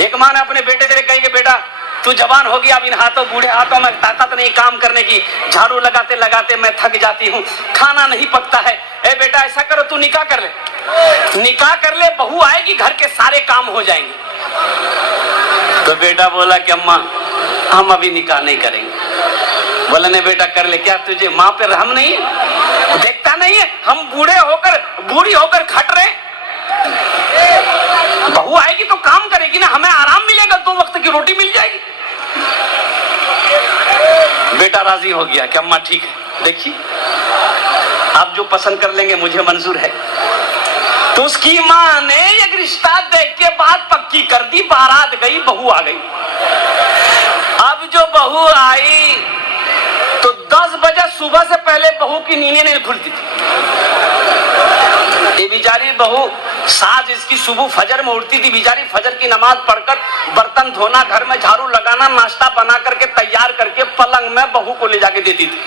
एक माँ ने अपने बेटे से कही कि बेटा तू जवान हो गया, अब इन हाथों बूढ़े हाथों में ताकत नहीं काम करने की, झाड़ू लगाते लगाते मैं थक जाती हूँ, खाना नहीं पकता है। ए बेटा ऐसा करो तू निकाह कर ले, निकाह कर ले, बहू आएगी घर के सारे काम हो जाएंगे। तो बेटा बोला कि अम्मा हम अभी निकाह नहीं करेंगे। बोला नहीं बेटा कर ले, क्या तुझे माँ पे रहम नहीं है? देखता नहीं है हम बूढ़े होकर बूढ़ी होकर खट रहे, बहू आएगी तो काम करेगी ना, हमें आराम मिलेगा, 2 वक्त की रोटी मिल जाएगी। बेटा राजी हो गया कि अम्मा ठीक है, देखिए आप जो पसंद कर लेंगे मुझे मंजूर है। तो उसकी माँ ने एक रिश्ता देख के बात पक्की कर दी, बारात गई, बहू आ गई। अब जो बहू आई तो 10 बजे सुबह से पहले बहू की नींदें नहीं खुलती थी। ये बेचारी बहू साज इसकी सुबह फजर में उठती थी, बेचारी फजर की नमाज पढ़कर बर्तन धोना, घर में झाड़ू लगाना, नाश्ता बना करके तैयार करके पलंग में बहू को ले जाके देती थी।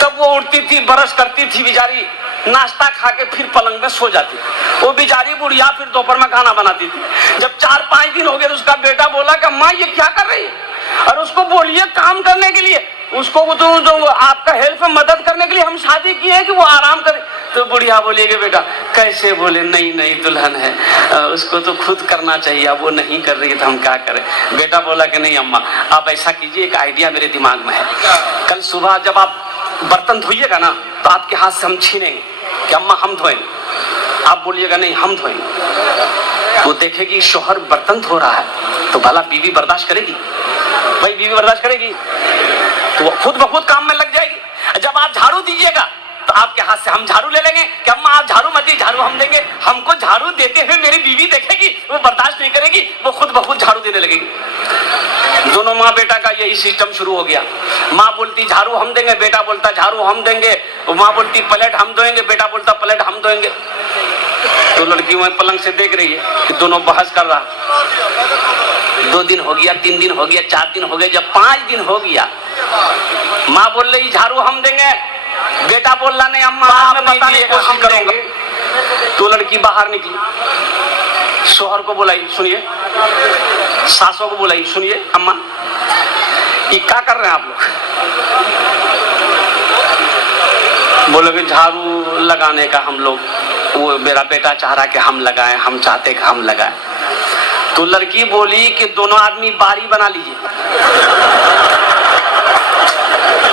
तब वो उठती थी, ब्रश करती थी बेचारी, नाश्ता खा के फिर पलंग में सो जाती। वो बेचारी बुढ़िया फिर दोपहर में खाना बनाती थी। जब 4-5 दिन हो गए तो उसका बेटा बोला कि माँ ये क्या कर रही है? और उसको बोलिए काम करने के लिए, उसको तो आपका हेल्प में मदद करने के लिए हम शादी किए हैं कि वो आराम करे। तो बुढ़िया बोलेगी बेटा कैसे? बोले नहीं नहीं दुल्हन है, उसको तो खुद करना चाहिए, अब वो नहीं कर रही है तो हम क्या करें। बेटा बोला कि नहीं अम्मा आप ऐसा कीजिए, एक आइडिया मेरे दिमाग में है, कल सुबह जब आप बर्तन धोइएगा ना तो आपके हाथ से हम छीनेंगे कि अम्मा हम धोएंगे, आप बोलिएगा नहीं हम धोएंगे। वो देखेगी शोहर बर्तन धो रहा है तो भला बीवी बर्दाश्त करेगी? भाई बीवी बर्दाश्त करेगी? तो वो खुद ब खुद काम में लग जाएगी। जब आप झाड़ू दीजिएगा तो आपके हाथ से हम झाड़ू ले लेंगे कि अम्मा आप झाड़ू मत दी, झाड़ू हम देंगे। हमको झाड़ू देते हुए मेरी बीवी देखेगी, वो बर्दाश्त नहीं करेगी, वो खुद ब खुद झाड़ू देने लगेगी। दोनों माँ बेटा का यही सिस्टम शुरू हो गया। माँ बोलती झाड़ू हम देंगे, बेटा बोलता झाड़ू हम देंगे। माँ बोलती प्लेट हम धोएंगे, बेटा बोलता प्लेट हम धोएंगे। तो लड़की वहीं पलंग से देख रही है कि दोनों बहस कर रहा। 2 दिन हो गया, 3 दिन हो गया, 4 दिन हो गए, जब 5 दिन हो गया माँ बोल रही झाड़ू हम देंगे, बेटा बोल रहा नहीं अम्मा आप बताने की कोशिश करेंगे। तो लड़की बाहर निकली, शोहर को बुलाई सुनिए, सासों को बुलाई सुनिए, अम्मा ये क्या कर रहे हैं आप लोग? बोलोगे झाड़ू लगाने का हम लोग, वो मेरा बेटा चाह रहा कि हम लगाएं, हम चाहते कि हम लगाएं। तो लड़की बोली कि दोनों आदमी बारी बना लीजिए,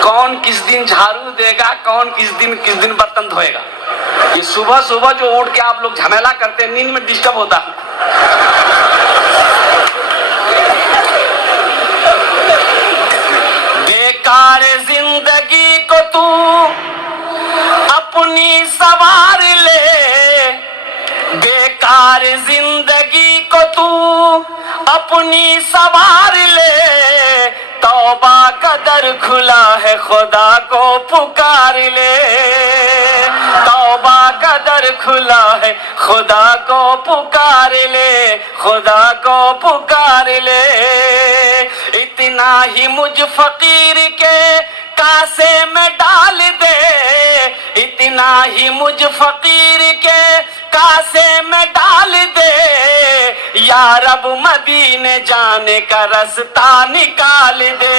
कौन किस दिन झाड़ू देगा, कौन किस दिन बर्तन धोएगा। ये सुबह सुबह जो उठ के आप लोग झमेला करते हैं, नींद में डिस्टर्ब होता है। बेकार जिंदगी को तू अपनी सवार ले, बेकार जिंदगी को तू अपनी सवार ले, तौबा का दर खुला है खुदा को पुकार ले, तौबा का दर खुला है खुदा को पुकार ले, खुदा को पुकार ले। इतना ही मुझ फकीर के कासे में डाल दे, इतना ही मुझ फकीर के कासे में डाल दे, या रब मदीने जाने का रास्ता निकाल दे,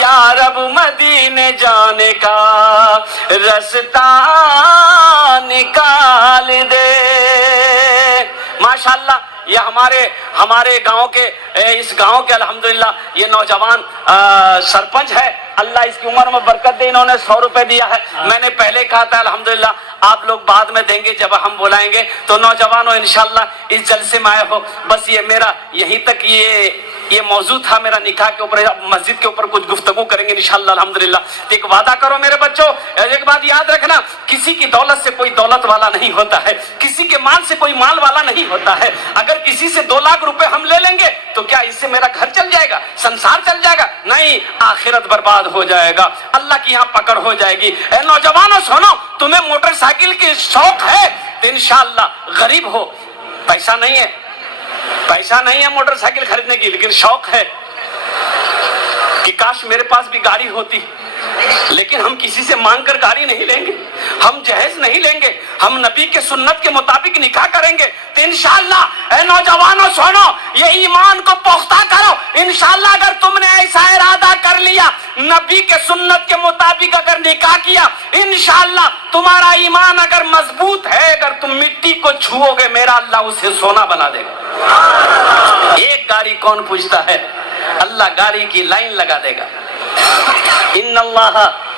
या रब मदीने जाने का रास्ता निकाल दे। माशाल्लाह ये हमारे गांव के इस गांव के अल्हम्दुलिल्लाह ये नौजवान सरपंच है, अल्लाह इसकी उम्र में बरकत दे। इन्होंने 100 रुपए दिया है। मैंने पहले कहा था अल्हम्दुलिल्लाह आप लोग बाद में देंगे जब हम बुलाएंगे। तो नौजवानों इंशाल्लाह इस जलसे में आए हो, बस ये मेरा यहीं तक ये मौजू था मेरा निकाह के ऊपर। मस्जिद के ऊपर कुछ गुफ्तगू करेंगे इंशाल्लाह अल्हम्दुलिल्लाह। तो एक वादा करो मेरे बच्चों, एक बात याद रखना, किसी की दौलत से कोई दौलत वाला नहीं होता है, किसी के माल से कोई माल वाला नहीं होता है। अगर किसी से 2 लाख रुपए हम ले लेंगे तो क्या इससे मेरा घर चल जाएगा, संसार चल जाएगा? नहीं, आखिरत बर्बाद हो जाएगा, अल्लाह की यहाँ पकड़ हो जाएगी। ए नौजवानों सुनो, तुम्हें मोटरसाइकिल की शौक है तो इंशाल्लाह गरीब हो, पैसा नहीं है मोटरसाइकिल खरीदने की, लेकिन शौक है कि काश मेरे पास भी गाड़ी होती लेकिन हम किसी से मांग कर गाड़ी नहीं लेंगे, हम जहेज नहीं लेंगे, हम नबी के सुन्नत के मुताबिक निकाह करेंगे। तो इंशाअल्लाह ए नौजवानों सुनो, ये ईमान को पुख्ता करो। इंशाअल्लाह अगर तुमने ऐसा इरादा कर लिया, नबी के सुन्नत के मुताबिक अगर निकाह किया, इंशाअल्लाह तुम्हारा ईमान अगर मजबूत है, अगर तुम मिट्टी को छुओगे, मेरा अल्लाह उसे सोना बना देगा। एक गाड़ी कौन पूछता है, अल्लाह गाड़ी की लाइन लगा देगा। इन्नल्लाह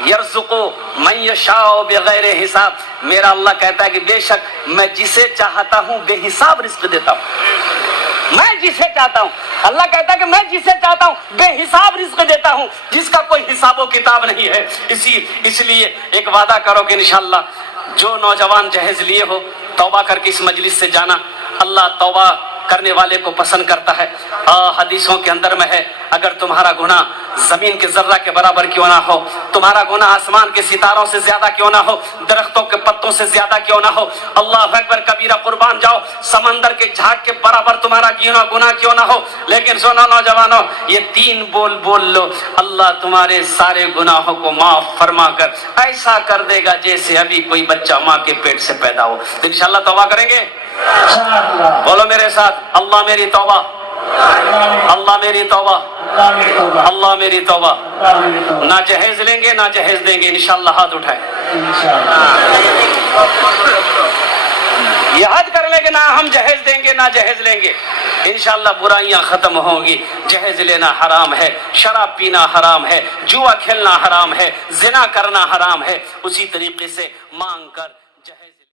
यर्ज़ुक़ु मन यशाअ बिग़ैरि हिसाब। मेरा अल्लाह कहता है कि बेशक मैं जिसे चाहता हूं बेहिसाब रिज़्क़ देता हूं। मैं जिसे चाहता हूं, अल्लाह कहता है कि मैं जिसे चाहता हूं बेहिसाब रिज़्क़ देता हूं, जिसका कोई हिसाबो किताब नहीं है। इसलिए एक वादा करो कि इंशाअल्लाह जो नौजवान जहेज लिए हो, तौबा करके इस मजलिस से जाना। अल्लाह तौबा करने वाले को पसंद करता है। हदीसों के अंदर में है, अगर तुम्हारा गुनाह जमीन के जर्रा के बराबर क्यों ना हो, तुम्हारा गुनाह आसमान के सितारों से ज्यादा क्यों ना हो, दरख्तों के पत्तों से ज्यादा क्यों ना हो, अल्लाह अकबर कबीरा कुर्बान जाओ, समंदर के झाग के बराबर तुम्हारा गुनाह क्यों ना हो, लेकिन सुनो नौजवानों, ये 3 बोल लो, अल्लाह तुम्हारे सारे गुनाहों को माफ फरमा कर ऐसा कर देगा जैसे अभी कोई बच्चा माँ के पेट से पैदा हो। इंशाअल्लाह तौबा करेंगे। बोलो मेरे साथ, अल्लाह मेरी तौबा, अल्लाह मेरी तौबा, अल्लाह मेरी तौबा। ना जहेज लेंगे ना जहेज देंगे, इंशाअल्लाह हाथ उठाए। याद कर लेंगे, ना हम जहेज देंगे ना जहेज लेंगे, इंशाअल्लाह बुराइयां खत्म होंगी। जहेज लेना हराम है, शराब पीना हराम है, जुआ खेलना हराम है, जिना करना हराम है। उसी तरीके से मांग कर